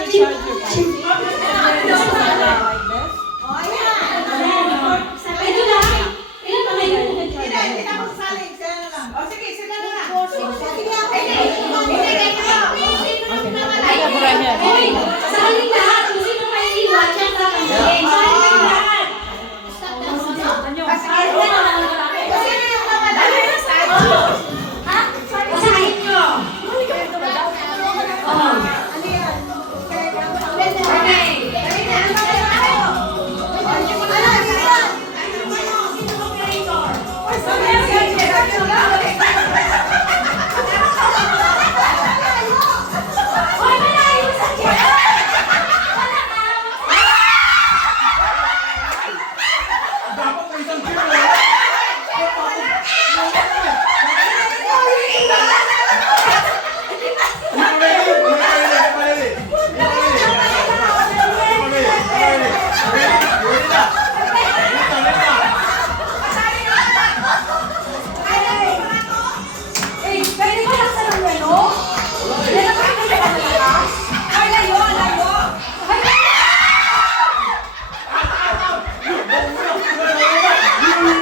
should charge your phone. Like this. Ito lang. Ilan ba kayo? Hindi na ako sasali. Sila na lang. O sige, sila na lang. Hoy, sasali lahat. Kung sino may iwan, siya sa kanilin. Sasali lahat. Sino yung mamadali na sa'yo? Ha? Basahin nyo. Oh. Okay.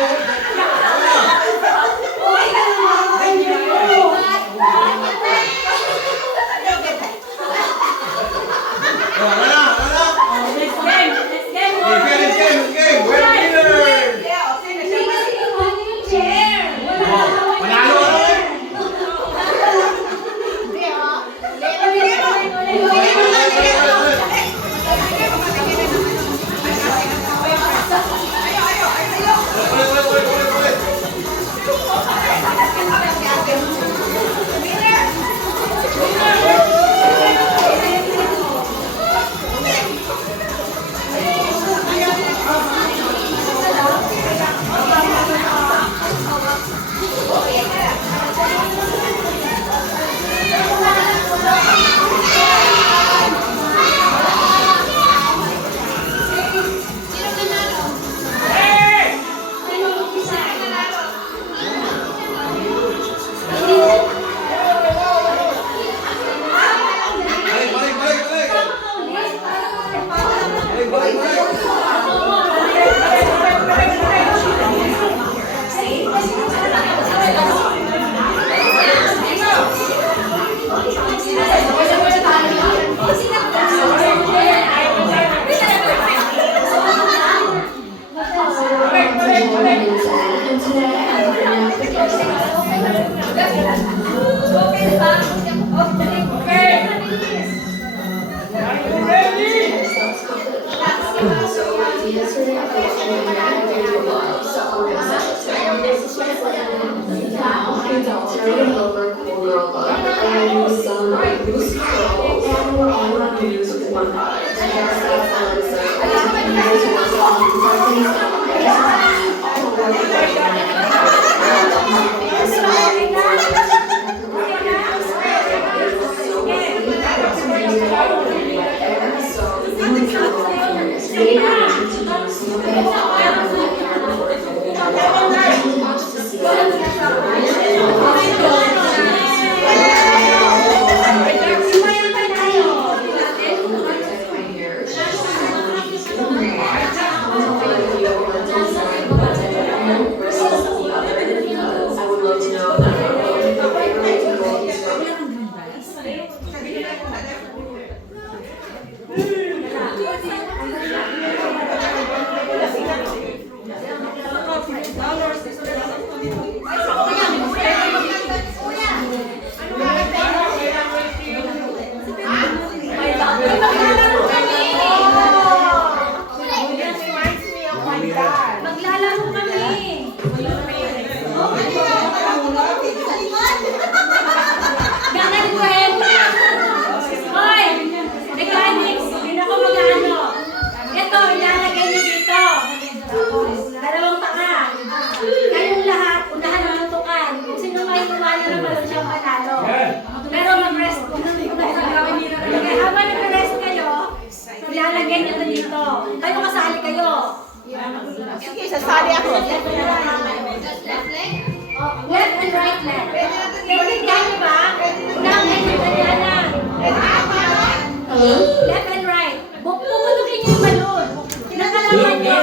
Okay ka naman. Next game. Let's game. We're the winner. Yeah, o, sino siya? Hindi kasi kinuha niyo yung chair. Manalo ka na eh. Hindi, o. Ulit. Maglalaro kami. Ganun ko eh. Hoy! Mechanics! Hindi na ako mag-ano. Ito, ilalagay niyo dito. Dalawang paka. Kayong lahat, unahan ng tutukan. Kung sino may tumalo na balon siyang panalo. Pero mag-rest ko. Okay, habang nag-rest kayo, ilalagay niyo ito dito. Kayo kasali kayo. Sige, sasali ako. Left and right leg. Naiintindihan niyo ba? Unang naiintindihan lang. Left and right. Puputukin niyo yung balon. Nakalaman niyo.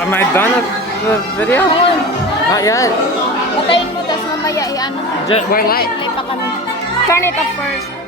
Am I done with the video? Not yet. Patayin mo, tapos mamaya i-ano. Why light? Play pa kami. Turn it off first.